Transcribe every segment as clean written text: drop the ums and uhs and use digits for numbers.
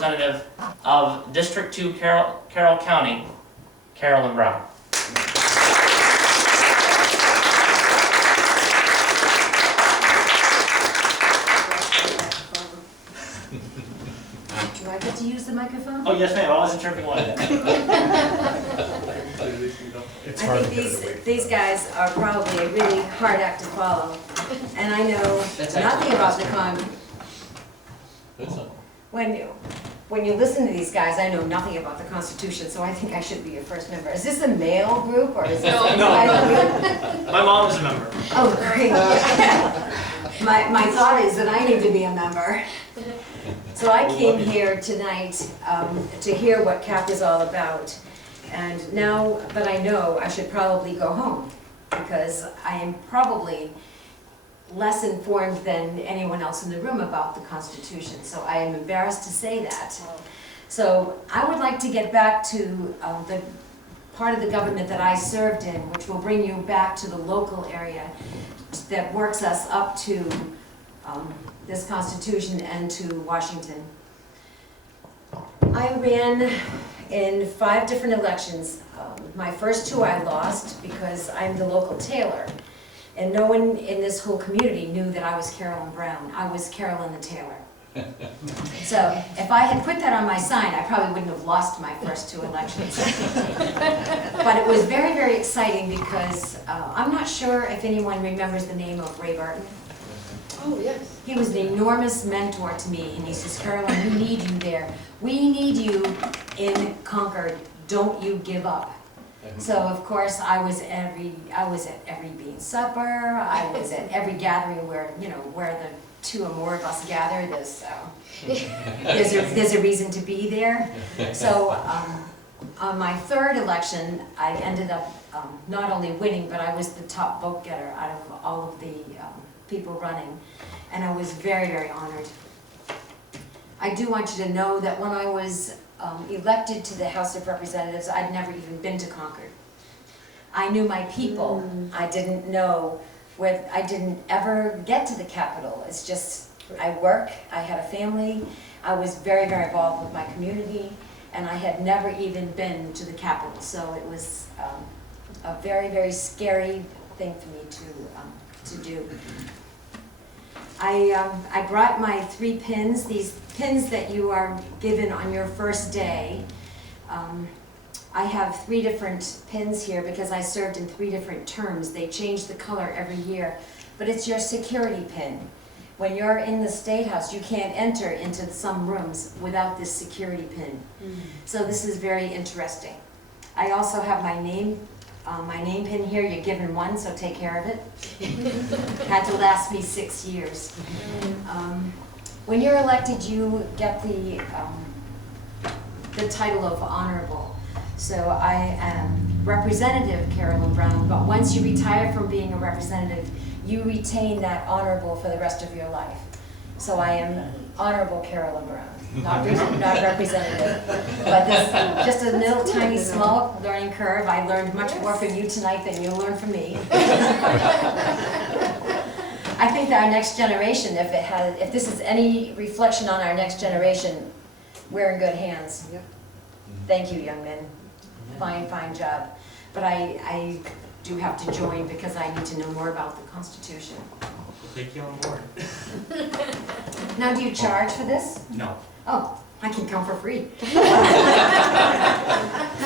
Representative of District 2 Carroll County, Carolyn Brown. Do I get to use the microphone? Oh, yes, ma'am. I wasn't sure if you wanted it. I think these guys are probably a really hard act to follow. And I know nothing about the when you listen to these guys, I know nothing about the Constitution, so I think I should be your first member. Is this a male group or is this No. My mom is a member. Oh, great. My thought is that I need to be a member. So I came here tonight to hear what CAP is all about. And now that I know, I should probably go home because I am probably less informed than anyone else in the room about the Constitution. So I am embarrassed to say that. So I would like to get back to the part of the government that I served in, which will bring you back to the local area that works us up to this Constitution and to Washington. I ran in 5 different elections. My first 2 I lost because I'm the local tailor. And no one in this whole community knew that I was Carolyn Brown. I was Carolyn the tailor. So if I had put that on my sign, I probably wouldn't have lost my first 2 elections. But it was very, very exciting because I'm not sure if anyone remembers the name of Ray Barton. Oh, yes. He was an enormous mentor to me, and he says, Carolyn, we need you there. We need you in Concord. Don't you give up. So of course I was at every bean supper. I was at every gathering where the 2 or more of us gather. There's a reason to be there. So on my 3rd election, I ended up not only winning, but I was the top vote getter out of all of the people running, and I was very, very honored. I do want you to know that when I was elected to the House of Representatives, I'd never even been to Concord. I knew my people. I didn't know I didn't ever get to the Capitol. It's just, I work, I had a family, I was very, very involved with my community, and I had never even been to the Capitol. So it was a very, very scary thing for me to do. I brought my 3 pins, these pins that you are given on your first day. I have 3 different pins here because I served in 3 different terms. They change the color every year, but it's your security pin. When you're in the State House, you can't enter into some rooms without this security pin. So this is very interesting. I also have my name pin here. You're given 1, so take care of it. Had to last me 6 years. When you're elected, you get the title of honorable. So I am Representative Carolyn Brown, but once you retire from being a representative, you retain that honorable for the rest of your life. So I am Honorable Carolyn Brown, not representative. But this just a little tiny small learning curve. I learned much more from you tonight than you'll learn from me. I think that our next generation, if this is any reflection on our next generation, we're in good hands. Yep. Thank you, young men. Fine, fine job. But I do have to join because I need to know more about the Constitution. We'll take you on board. Now, do you charge for this? No. Oh, I can come for free.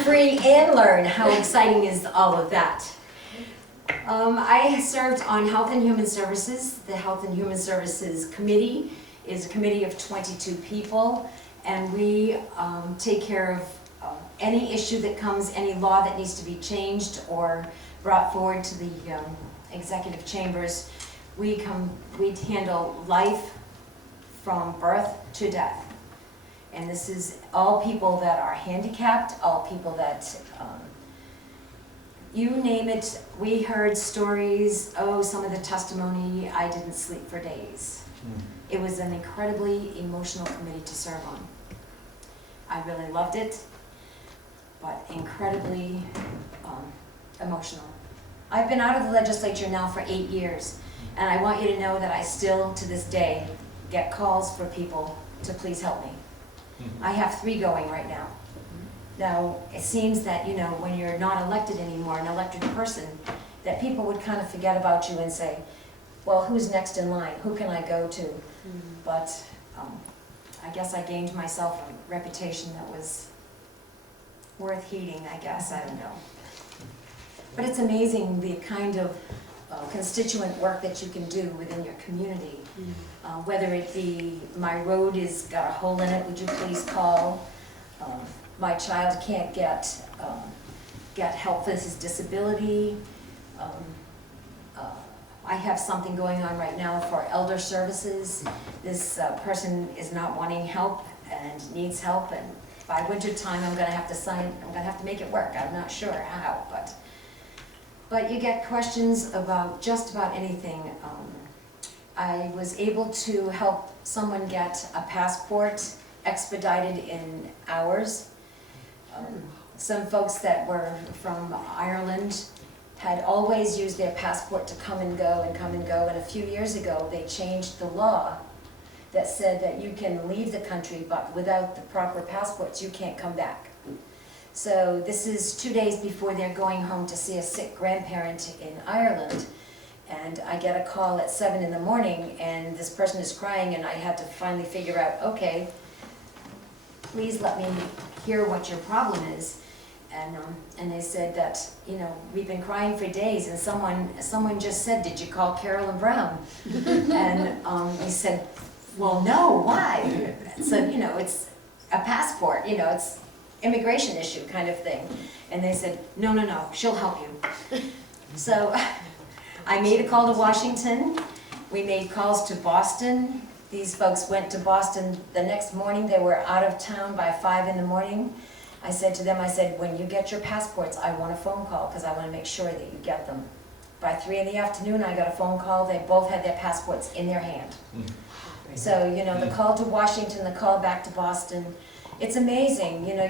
Free and learn. How exciting is all of that? I served on Health and Human Services. The Health and Human Services Committee is a committee of 22 people, and we take care of any issue that comes, any law that needs to be changed or brought forward to the executive chambers. We handle life from birth to death. And this is all people that are handicapped, all people that, you name it. We heard stories, some of the testimony, I didn't sleep for days. It was an incredibly emotional committee to serve on. I really loved it, but incredibly emotional. I've been out of the legislature now for 8 years, and I want you to know that I still, to this day, get calls for people to please help me. I have 3 going right now. Now, it seems that, you know, when you're not elected anymore, an elected person, that people would kind of forget about you and say, well, who's next in line? Who can I go to? But I guess I gained myself a reputation that was worth heeding, I guess, I don't know. But it's amazing the kind of constituent work that you can do within your community. Whether it be, my road has got a hole in it, would you please call? My child can't get help for his disability. I have something going on right now for elder services. This person is not wanting help and needs help, and by winter time I'm gonna have to make it work. I'm not sure how, but you get questions about just about anything. I was able to help someone get a passport expedited in hours. Some folks that were from Ireland had always used their passport to come and go, and a few years ago they changed the law that said that you can leave the country, but without the proper passports you can't come back. So this is 2 days before they're going home to see a sick grandparent in Ireland, and I get a call at 7 in the morning and this person is crying, and I had to finally figure out, okay, please let me hear what your problem is. And they said that, you know, we've been crying for days, and someone just said, did you call Carolyn Brown? And we said, well, no, why? So, you know, it's a passport, you know, it's immigration issue kind of thing. And they said, no, she'll help you. So I made a call to Washington. We made calls to Boston. These folks went to Boston the next morning. They were out of town by 5 in the morning. I said to them, when you get your passports, I want a phone call, because I want to make sure that you get them. By 3 in the afternoon, I got a phone call. They both had their passports in their hand. So, you know, the call to Washington, the call back to Boston, it's amazing. You know,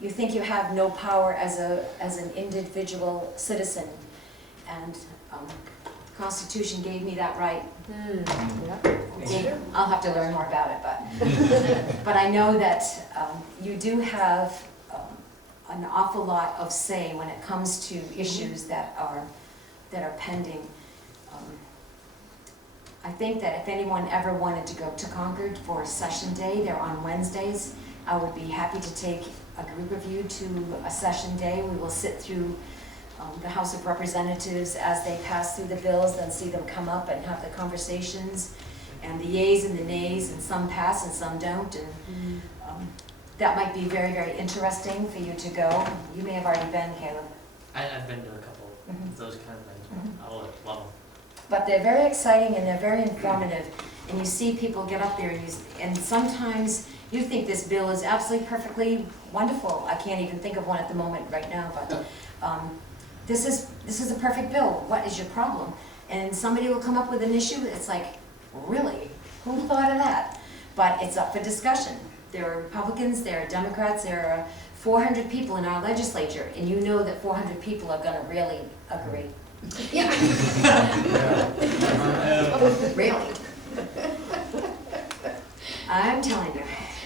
you think you have no power as an individual citizen, and Constitution gave me that right. I'll have to learn more about it, but I know that you do have an awful lot of say when it comes to issues that are pending. I think that if anyone ever wanted to go to Concord for a session day, they're on Wednesdays. I would be happy to take a group of you to a session day. We will sit through the House of Representatives as they pass through the bills, then see them come up and have the conversations, and the yeas and the nays, and some pass and some don't, and that might be very, very interesting for you to go. You may have already been, Caleb. I've been to a couple of those kind of things. I love them. But they're very exciting and they're very informative, and you see people get up there, and sometimes you think this bill is absolutely perfectly wonderful. I can't even think of one at the moment right now, but this is a perfect bill. What is your problem? And somebody will come up with an issue. It's like, really? Who thought of that? But it's up for discussion. There are Republicans, there are Democrats, there are 400 people in our legislature, and you know that 400 people are going to really agree. Yeah. Really? I'm telling you,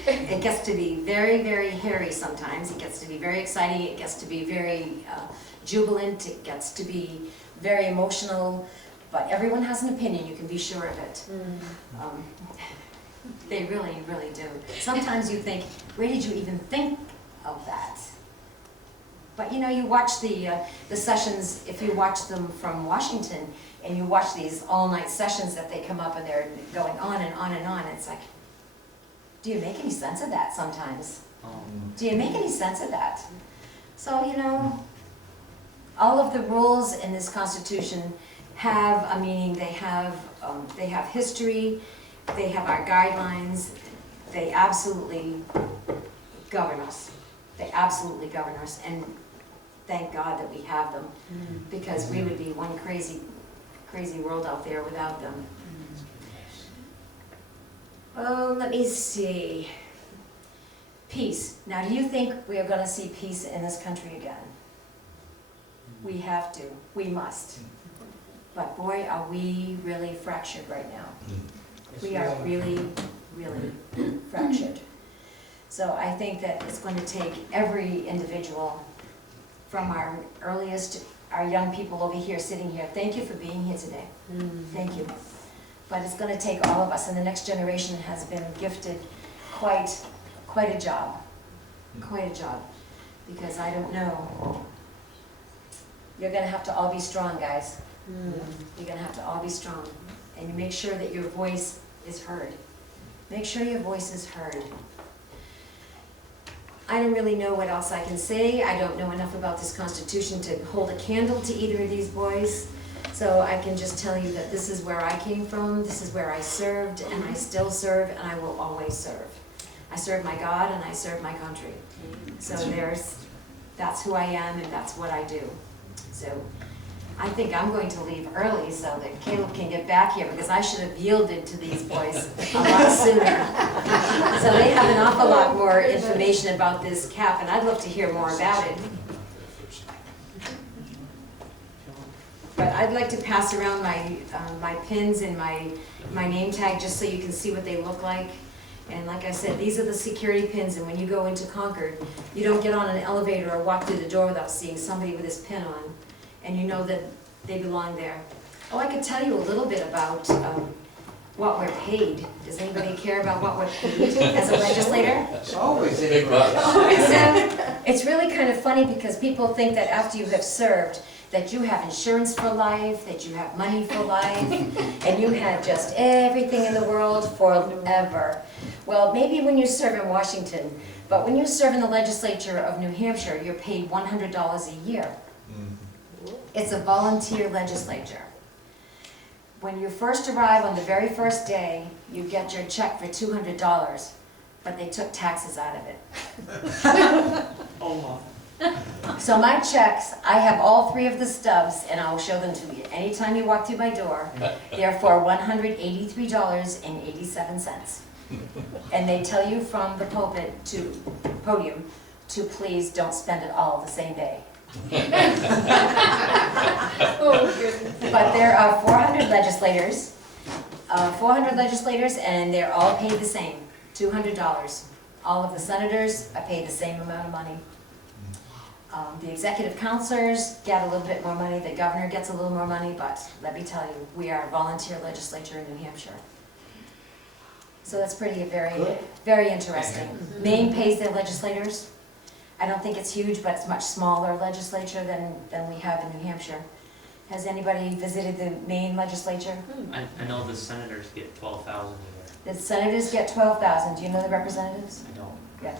it gets to be very, very hairy sometimes. It gets to be very exciting. It gets to be very jubilant. It gets to be very emotional. But everyone has an opinion, you can be sure of it. They really, really do. Sometimes you think, where did you even think of that? But you know, you watch the sessions, if you watch them from Washington, and you watch these all-night sessions that they come up and they're going on and on and on, it's like, do you make any sense of that sometimes? Do you make any sense of that? So, you know, all of the rules in this Constitution have a meaning. They have history, they have our guidelines, they absolutely govern us. They absolutely govern us, and thank God that we have them, because we would be one crazy, crazy world out there without them. Oh, let me see. Peace. Now, do you think we are going to see peace in this country again? We have to. We must. But boy, are we really fractured right now. We are really, really fractured. So I think that it's going to take every individual, from our earliest, our young people over here, sitting here. Thank you for being here today. Thank you. But it's going to take all of us, and the next generation has been gifted quite a job. Quite a job. Because I don't know. You're going to have to all be strong, guys. You're going to have to all be strong. And you make sure that your voice is heard. Make sure your voice is heard. I don't really know what else I can say. I don't know enough about this Constitution to hold a candle to either of these boys. So I can just tell you that this is where I came from, this is where I served, and I still serve, and I will always serve. I serve my God and I serve my country. So that's who I am and that's what I do. So I think I'm going to leave early so that Caleb can get back here, because I should have yielded to these boys a lot sooner. So they have an awful lot more information about this CAP, and I'd love to hear more about it. But I'd like to pass around my pins and my name tag just so you can see what they look like. And like I said, these are the security pins, and when you go into Concord, you don't get on an elevator or walk through the door without seeing somebody with this pin on, and you know that they belong there. Oh, I could tell you a little bit about what we're paid. Does anybody care about what we're paid as a legislator? Always Big bucks. It's really kind of funny because people think that after you have served, that you have insurance for life, that you have money for life, and you had just everything in the world forever. Well, maybe when you serve in Washington, but when you serve in the legislature of New Hampshire, you're paid $100 a year. It's a volunteer legislature. When you first arrive on the very first day, you get your check for $200, but they took taxes out of it. Oh, So my checks, I have all three of the stubs, and I'll show them to you anytime you walk through my door. They're for $183.87. And they tell you from the podium to please don't spend it all the same day. Oh, goodness. But there are 400 legislators, and they're all paid the same, $200. All of the senators are paid the same amount of money. The executive counselors get a little bit more money, the governor gets a little more money, but let me tell you, we are a volunteer legislature in New Hampshire. So that's very interesting. Maine pays their legislators. I don't think it's huge, but it's a much smaller legislature than we have in New Hampshire. Has anybody visited the Maine legislature? I know the senators get 12,000 a year. The senators get 12,000. Do you know the representatives? I don't. Yeah.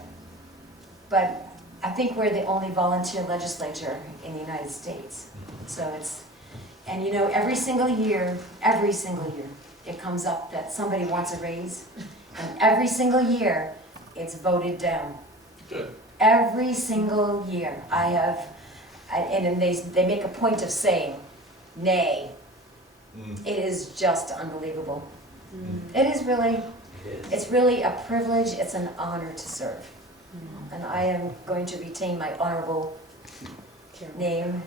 But I think we're the only volunteer legislature in the United States. So it's, and you know, every single year, it comes up that somebody wants a raise. And every single year, it's voted down. Good. Every single year. And they make a point of saying, nay. It is just unbelievable. It is really, it's really a privilege, it's an honor to serve. And I am going to retain my honorable name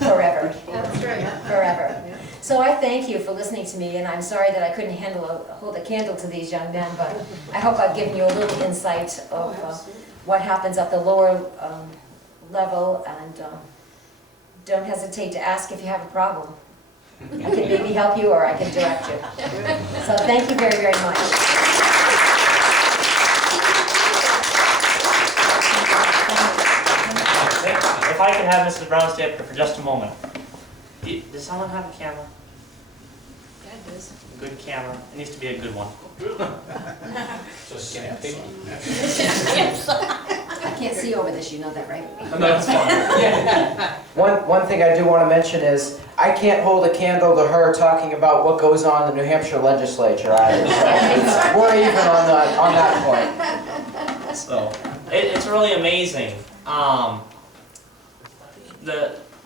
forever. That's right. Forever. Yeah. So I thank you for listening to me, and I'm sorry that I couldn't hold a candle to these young men, but I hope I've given you a little insight of what happens at the lower level, and don't hesitate to ask if you have a problem. I can maybe help you or I can direct you. So thank you very, very much. If I could have Mrs. Brown stay up here for just a moment. Does someone have a camera? That does. A good camera? It needs to be a good one. Just can't pick. I can't see over this, you know that, right? No, that's fine. One thing I do want to mention is, I can't hold a candle to her talking about what goes on in the New Hampshire legislature either. So we're even on that point. So, it's really amazing.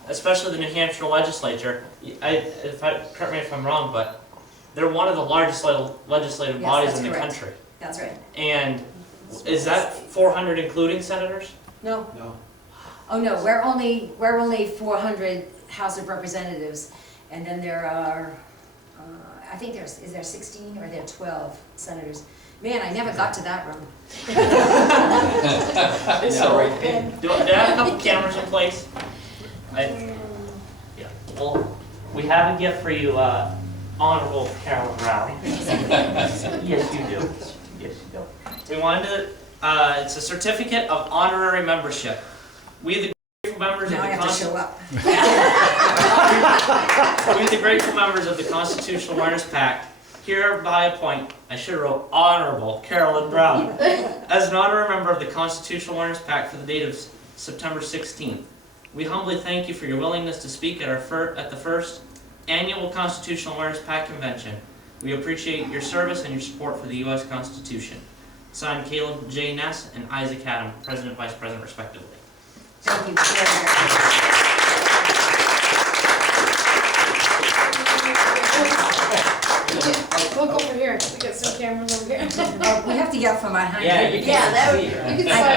Especially the New Hampshire legislature, correct me if I'm wrong, but they're one of the largest legislative Yes, bodies that's in the correct. country. That's right. And is that 400 including senators? No. No. Oh, no, we're only 400 House of Representatives, and then there are, I think is there 16 or there are 12 senators? Man, I never got to that room. So, do I have a couple cameras in place? Yeah, well, we have a gift for you, Honorable Carolyn Brown. Yes, you do. Yes, you do. We wanted to, it's a certificate of honorary membership. We, the grateful members of Now I the have to show up. We, the grateful members of the Constitutional Awareness Pact, hereby appoint, I should have wrote Honorable Carolyn Brown, as an honorary member of the Constitutional Awareness Pact for the date of September 16th. We humbly thank you for your willingness to speak at the first annual Constitutional Awareness Pact Convention. We appreciate your service and your support for the U.S. Constitution. Signed, Caleb J. Ness and Isaac Haddam, President, Vice President, respectively. Thank you very much. Look over here, we got some cameras over here. We have to get from behind. Yeah, you Yeah, that would, can you can I